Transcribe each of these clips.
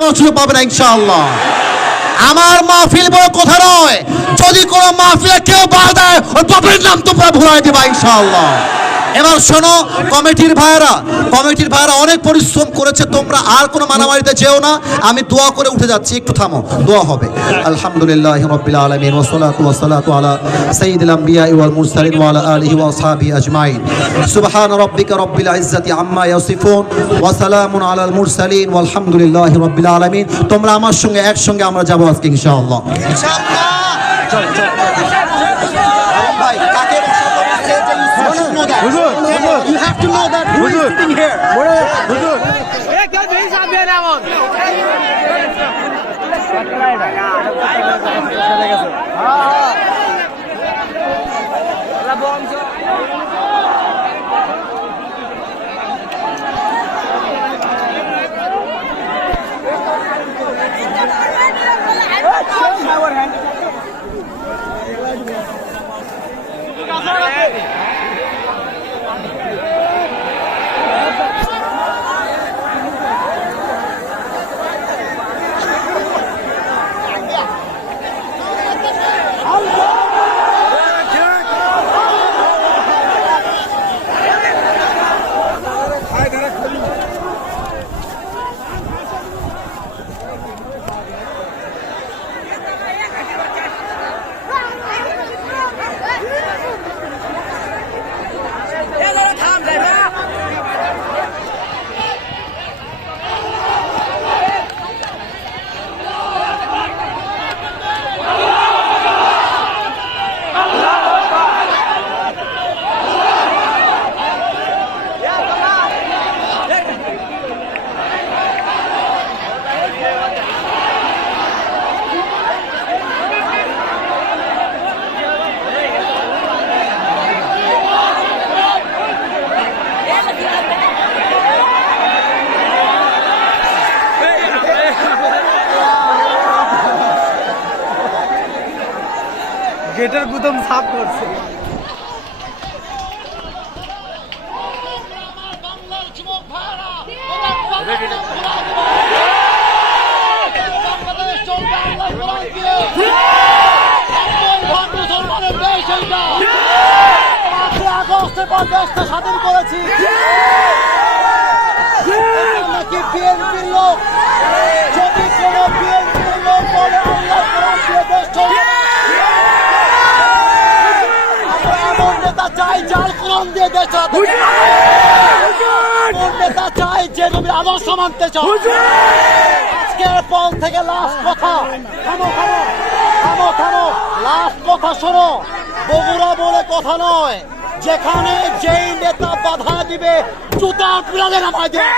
তোমার সুযোগ পাবে না ইনশাআল্লাহ? আমার মাহফিল বড় কথা নয়। যদি কোনো মাহফিলে কেউ বাধা দেয়, ওর বাপের নাম তোমরা ভুলাই দিবা ইনশাআল্লাহ। এবার শোনো, কমিটির ভাইরা কমিটির ভাইরা অনেক পরিশ্রম করেছে, তোমরা আর কোনো মারামারিতে যেও না। আমি দোয়া করে উঠে যাচ্ছি, একটু থামো, দোয়া হবে। আলহামদুলিল্লাহ রাব্বিল আলামিন, ওয়া সালাতু ওয়া সালাতু আলা সাইয়্যিদিল আমবিয়া ওয়াল মুরসালিন ওয়া আলা আলিহি ওয়া আসহাবিহি আজমাইন। সুবহান রাব্বিকা রাব্বিল ইজ্জাতি আম্মা ইয়াসিফুন, ওয়া সালামুন আলাল মুরসালিন ওয়াল হামদুলিল্লাহি রাব্বিল আলামিন। তোমরা আমার সঙ্গে একসঙ্গে আমরা যাব আজকে ইনশাআল্লাহ। ভাই that. Huzur, huzur. You have to know that who huzur. is sitting here. Huzur. Huzur. গেটের গুদম সাফ করছে। স্বাধীন করেছি লোক যদি কোনো বিএনপির লোক বলে আল্লাহ কোরআন দিয়ে দেশ চলবে না। আমরা এমন নেতা চাই যার কোরআন দিয়ে চায়। এমন নেতা চাই যে নবীর আদর্শ মানতে চায়। আজকের পর থেকে লাস্ট কথা। থামো থামো। থামো থামো। লাস্ট কথা শোনো। বগুড়া বলে কথা নয়। যেখানে যেই নেতা বাধা দিবে জুতা পিলালে নামায় দেবে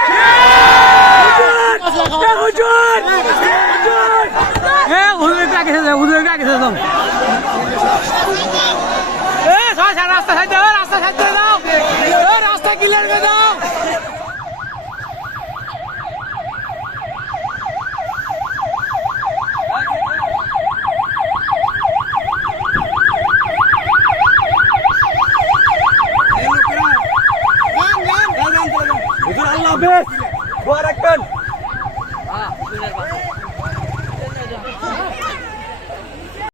এ হুজুর Sen rastlar hadi öl rastlar hadi öl. Öl rastlar güller ve dağ. হাফেজ দোয়া রাখবেন